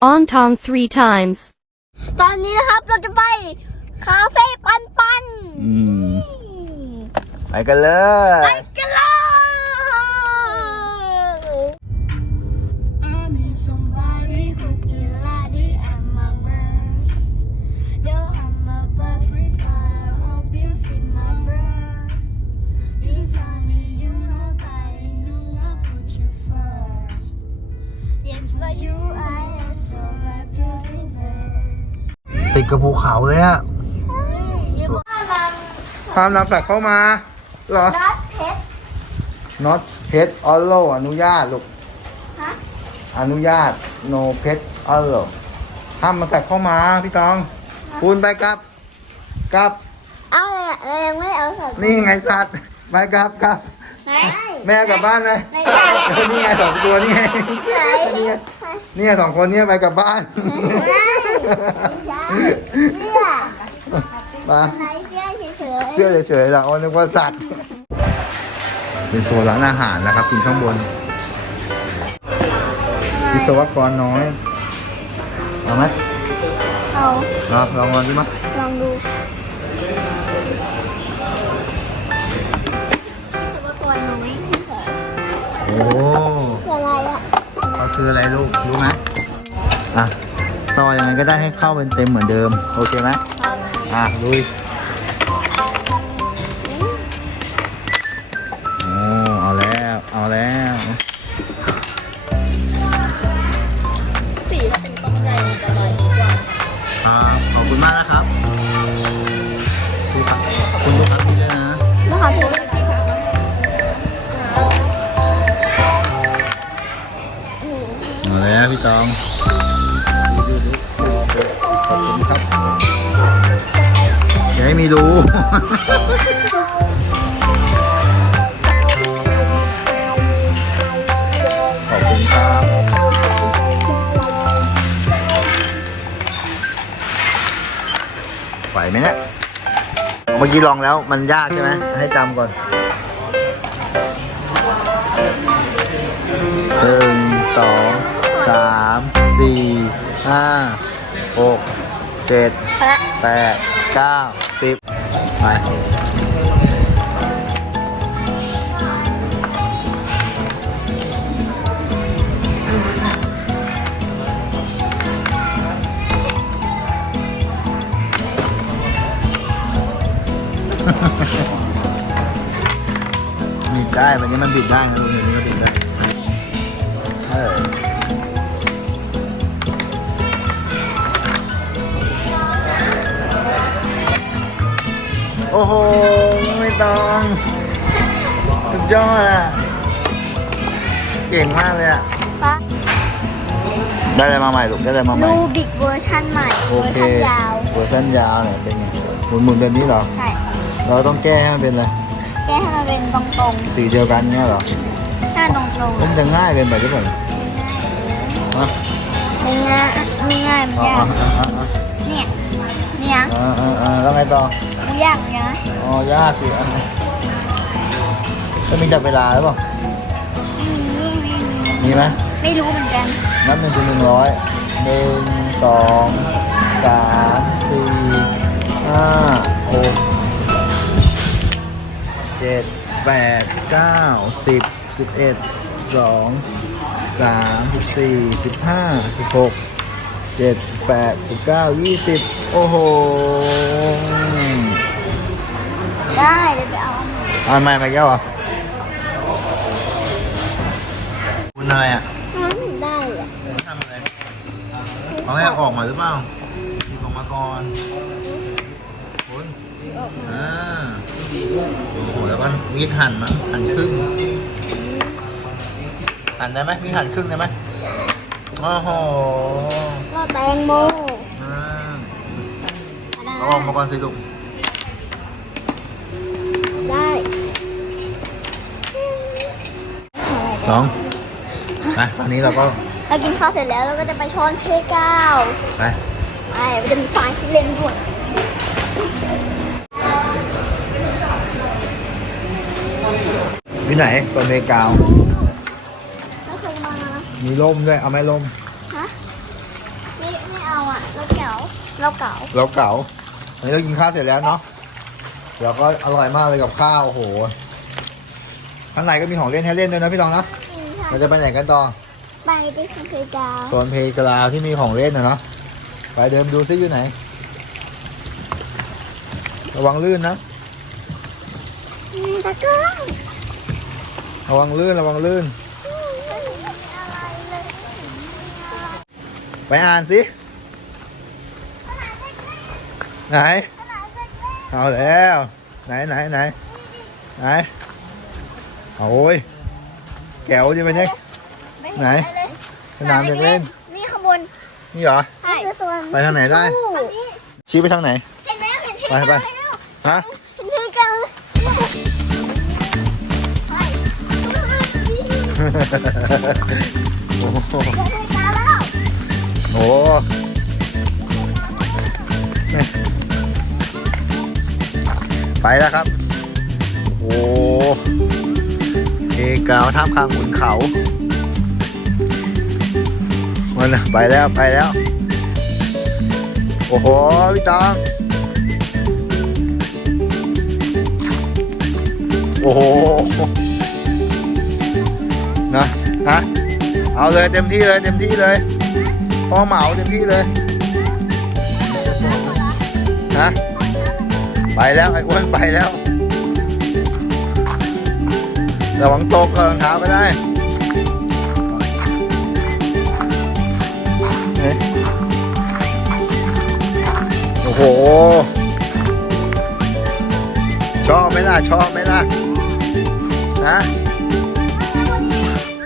Ong tong three times. ตอนนี้นะครับเราจะไปคาเฟ่ปันปันอืม ไปกันเลยไปกันเลย กับภูเขาเลยอะอย่าบอกว่ามันห้ามนำสัตว์เข้ามาเหรอ รัดเพชร not pet allow อนุญาตลูก ฮะ อนุญาต no pet allow ห้ามมาสัตว์เข้ามาพี่ตอง คุณไปกลับกลับ เอาเลยอะเรายังไม่เอาสัตว์นี่ไงสัตว์ ไปกลับกลับ ไหนแม่กลับบ้านเลยไหนไหนเออนี่ไงสองตัวนี่ไงนี่ไงนี่ไงสองคนเนี้ไปกลับบ้านเนี่ย มาไหนเสื้อเฉยๆเชื่อเฉยๆละอ๋อนึกว่าสัตว์เป็นโซนร้านอาหารนะครับ กินข้างบน วิศวกรน้อย เอาไหมเอาเอาลองลองดูมั้ยลองดูวิศวกรน้อยโอ้คืออะไรอะเขาคืออะไรลูก รู้ไหมอะ ต่อยังไงก็ได้ให้เข้าเป็นเต็มเหมือนเดิม โอเคไหมครับอะลุย อย่าให้มีรูขอบคุณครับ ไหวไหมเนี่ย เมื่อกี้ลองแล้วมันยากใช่ไหม ให้จำก่อนหนึ่งสองสามสี่ห้าหกเจ็ดพระแปด เก้าสิบไปบิดได้วันนี้มันบิดได้นะลุงเดี๋ยวนี้ก็บิดได้เออ โอ้โห ไม่ต้องสุดยอดอะ เก่งมากเลยอะพระได้อะไรมาใหม่ลูกได้อะไรมาใหม่รูบิกเวอร์ชันใหม่โอเวอร์เคชันยาว เวอร์ชันยาวเนี่ยเป็นไงหมุนหมุนๆแบบนี้เหรอ ใช่ เราต้องแก้ให้มันเป็นอะไรแก้ให้มันเป็นตรงสีเดียวกันเนี้ยเหรอๆถ้าตรงๆมันจะง่ายเกินไปหรือเปล่าอะไม่ง่ายไม่ง่ายมันอะยาอะกอะอะเนี่ย เนี่ย อะอะอะแล้วไงต่อมัน ยากเหมือนกันนะอ๋อยากสิอันนี้จะมีจับเวลาหรือเปล่าไม่มีไม่มีมีไหมไม่รู้เหมือนกัน นับหนึ่งถึงหนึ่งร้อยหนึ่งสองสามสี่ห้าหกเจ็ดแปดเก้าสิบสิบเอ็ดสองสามสิบสี่สิบห้าสิบหกเจ็ดแปดสิบเก้ายี่สิบโอ้โห ได้เดี๋ยวไปเอาอันใหม่อ่านใหม่มาแก้วเหรอคุณอะไรอะมันได้อะทำอะไรเอาให้ออกมาหรือเปล่าหยิบออกมาก่อนคุณอ่าโอ้โหแล้วก็มีดหั่นมั้งหั่นครึ่งหั่นได้ไหมมีหั่นครึ่งได้ไหมโอ้โหก็แตงโมอ่าอะไรเอาออกมาก่อนสิลูก สองไปตอนนี้เราก็เรากินข้าวเสร็จแล้วเราก็จะไปช้อนเพกาวไปไปมันจะมีสายที่เล่นด้วยที่ไหนโซนเมกาวแล้วเคยมามีร่มด้วยเอาไหมร่มฮะอะ เราเก๋าเราเก๋าเราเก๋าอันนี้เรากินข้าวเสร็จแล้วเนาะเดี๋ยวก็อร่อยมากเลยกับข้าวโอ้โห ข้างในก็มีของเล่นให้เล่นด้วยนะพี่ตองนะเราจะไปไหนกันต่อไปที่คาเฟ่ดาวโซนเพลย์กราวที่มีของเล่นนะเนาะไปเดินดูซิอยู่ไหน ระวังลื่นนะอืมตะกร้องระวังลื่นระวังลื่นอืมไม่เห็นมีอะไรเลยไปอ่านสิไหน เอาแล้ว ไหนไหนไหนไหนเอา โอ้ยแก้วจะไปเนี่ยไหน สนามเด็กเล่น นี่ข้างบนนี่เหรอ ใช่ไปทางไหนได้ ชี้ไปทางไหน เห็นไหมเห็นเห็นไปไปฮะเห็นเห็นกันไปโอ้โหเห็นกันแล้วโอ้ไปแล้วครับ โอ้ เอกาวท่ามกลางขุนเขามันไปแล้วไปแล้ว โอ้โห พี่ตองโอ้โห นะ ฮะ เอาเลยเต็มที่เลยเต็มที่เลยพ่อเหมาเต็มที่เลย ฮะ ไปแล้วไอ้อ้วนไปแล้ว ระวังตกรองเท้าก็ได้เอ๊ะโอ้โห ชอบไหมล่ะ ชอบไหมล่ะนะ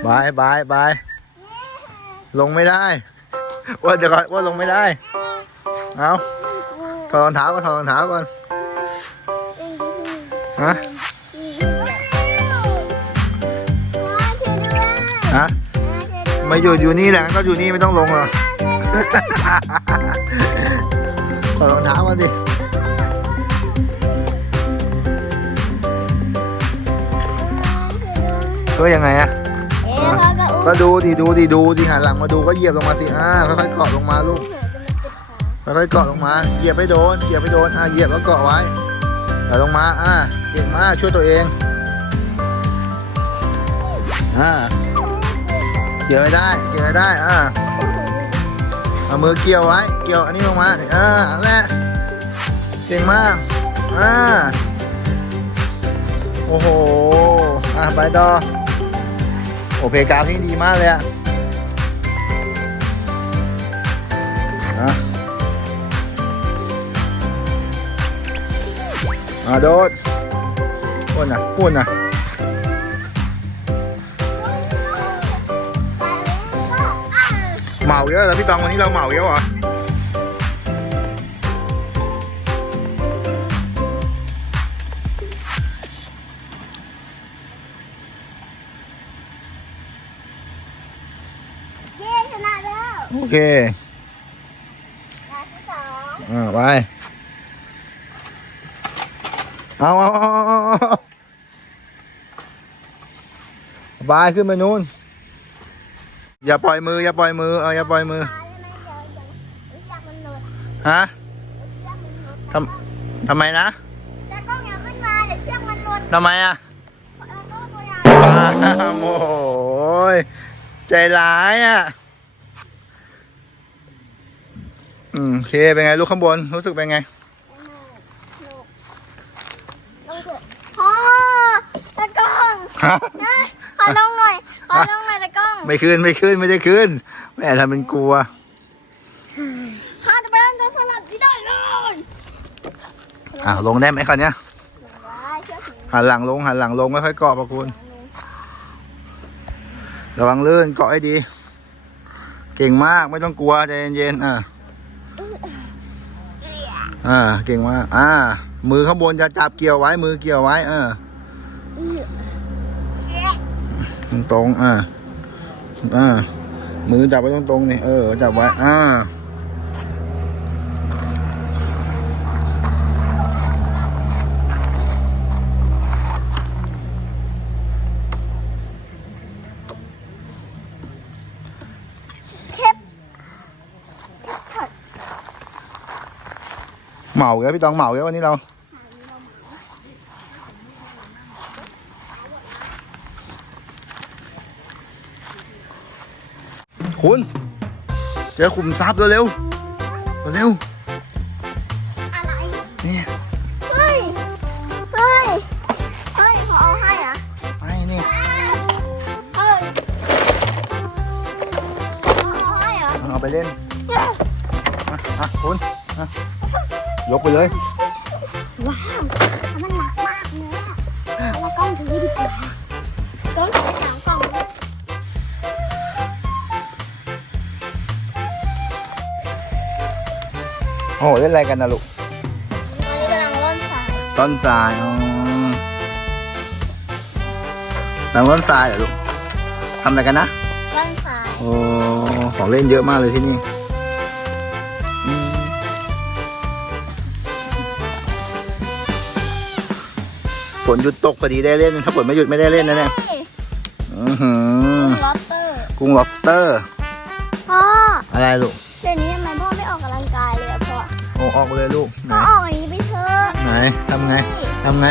บายบายบายลงไม่ได้ ว่าเดี๋ยวก่อนว่าลงไม่ได้ เอาถอดรองเท้าก่อนถอดรองเท้าก่อนฮะ ไม่อยู่อยู่นี่แหละก็อยู่นี่ไม่ต้องลงหรอกถอดรองเท้ามาสิช่วยยังไงอะก็ดูดิดูดิดูดิหันหลังมาดูก็เหยียบลงมาสิอ่าค่อยๆเกาะลงมาลูกค่อยๆเกาะลงมาเหยียบไม่โดนเหยียบไม่โดนอ่าเหยียบแล้วเกาะไว้เดี๋ยวลงมาอ่าเก่งมากช่วยตัวเองอ่าเกี่ยวไม่ได้เกี่ยวไม่ได้อ่าเอามือเกี่ยวไว้ เกี่ยวอันนี้ลงมาเออนั่นแหละเก่งมากอ่าโอ้โหอ่าไปต่อโอเพกราฟนี่ดีมากเลยอะอะอะโดดปุ่นน่ะปุ่นน่ะ มาเยอะแล้วพี่ตองวันนี้เราเหมาเยอะเหรอเย้ชนะแล้วโอเครายที่สองอ่าไปเอาเอาเอาเอาเอาเอาบายขึ้นไปนู้น อย่าปล่อยมือ อย่าปล่อยมือเอออย่าปล่อยมือฮะทำทำไมนะทำไมอะปาโมยใจร้ายอะอืมโอเคเป็นไงลูกข้างบนรู้สึกเป็นไงพ่อตะกงนะของ ไม่ขึ้นไม่ขึ้นไม่ได้ขึ้นแม่ทำเป็นกลัวพ่อจะไปเล่นตัวสลับที่ได้เลยอะลงได้ไหมคันเนี้ยได้เชือกถึงหันหลังลงหันหลังลงไม่ค่อยเกาะประคุณระวังลื่นเกาะให้ดี เก่งมากไม่ต้องกลัวใจเย็นๆอะอ่าเก่งมากอ่า มือข้างบนจะจับเกี่ยวไว้ มือเกี่ยวไว้ เออตรงๆอ่า อ่า มือจับไว้ตรงๆนี่ เออ จับไว้ อ่าเข็บช็อตเหมาแล้วพี่ตองเหมาแล้ววันนี้เรา คุณ เจ อขุมทรัพย์เร็วๆเร็วอะไรๆนี่เฮ้ยเฮ้ยเฮ้ยพอเอาให้เหรอะไอ้นี่เฮ้ยพอเอาให้เหรอเอาไปเล่น อะอะคุณอะยกไปเลย โอ้โหเล่นอะไรกันนะลูกอันนี้กำลังร่อนสายต้นทรายอ๋อหลังต้นทรายเหรอลูกทำอะไรกันนะร่อนสายโอ้ของเล่นเยอะมากเลยที่นี่อืมฝนหยุดตกพอดีได้เล่น ถ้าฝนไม่หยุดไม่ได้เล่นนะเนี่ยนี่อือหือลอตเตอร์ กุ้ง lobster พ่ออะไรลูก อโอ้ออกไปเลยลูกไหนพ่อออกอันนี้ไปเถอะไหนทำไงทำไง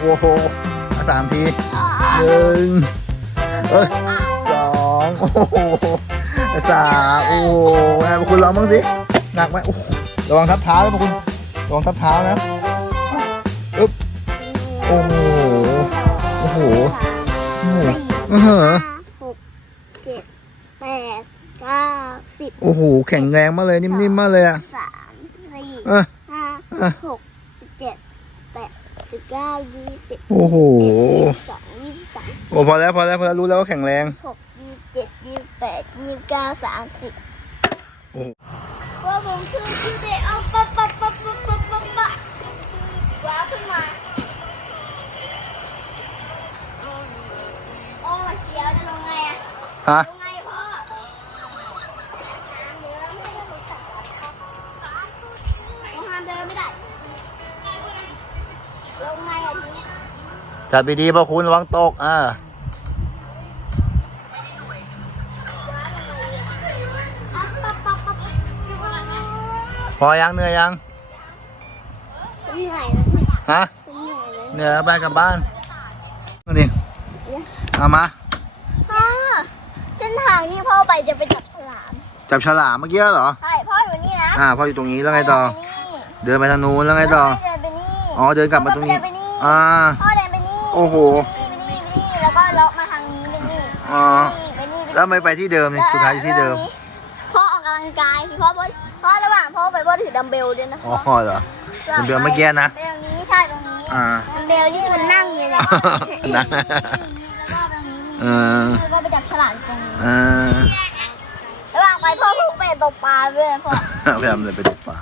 โอ้โหเอาสามทีอ่าหนึ่งเอ้ยสองโอ้โหสามโอ้โหไหนพวกคุณลองบ้างสิหนักไหมโอ้โหระวังทับเท้านะพวกคุณระวังทับเท้านะอึ๊บโอ้โหโอ้โหโอ้โหอื้อหือหกเจ็ดแปดเก้าสิบโอ้โหแข็งแรงมากเลยนิ่มๆมากเลยอะสามสี่เออ ห้าเออหกสิบเจ็ดแปดสิบเก้ายี่สิบโอ้โหยี่สิบสองยี่สิบสามโอ้พอแล้วพอแล้วพอแล้วรู้แล้วว่าแข็งแรงหกยี่สิบเจ็ดยี่สิบแปดยี่สิบเก้าสามสิบโอ้โหว่าผมคือคิวเดเอาปะปะปะปะปะปะปะว้าวขึ้นมาโอ้ยเสียวจะลงไงอะฮะลง จับดีๆพอคุณระวังตกอ่าว้าวลงไงอะอะปะปะปะปะพอยังเหนื่อยยังเหนื่อยแล้วเนี่ยฮะเหนื่อยแล้วเหนื่อยไปกลับบ้านนี่ดิเอามาพ่อเส้นทางที่พ่อไปจะไปจับฉลาม จับฉลามเมื่อกี้เหรอใช่พ่ออยู่นี่นะอ่าพออยู่ตรงนี้แล้วไงต่อพ่ยู่นี่เดินไปทางนู้นแล้วไงต่อเดินไปนี่อ๋อเดินกลับมาตรงนี้เดินไปนี่อ่าพ่อเดินไปนี่ โอ้โหไปนี่ไปนี่ไปนี่แล้วก็เลาะมาทางนี้ไปนี่อ๋อไปนี่ไปนี่แล้วไม่ไปที่เดิมนี่สุดท้ายอยู่ที่เดิม พ่อออกกำลังกายสิพ่อพ่อพ่อระหว่างพ่อไปพ่อถือดัมเบลด้วยนะอ๋พ่ออเหรอ ดัมเบลเมื่อกี้นะ ดัมเบลนี้ใช่ตรงนี้อ่า ดัมเบลที่มันนั่งอยู่เนี่ยนะแล้วก็ตรงนี้เออแล้วก็ไปจับฉลามตรงนี้เออระหว่างไปพ่อเพิ่งไปตกปลาด้วยพ่อ พยายามเลยไปตกปลา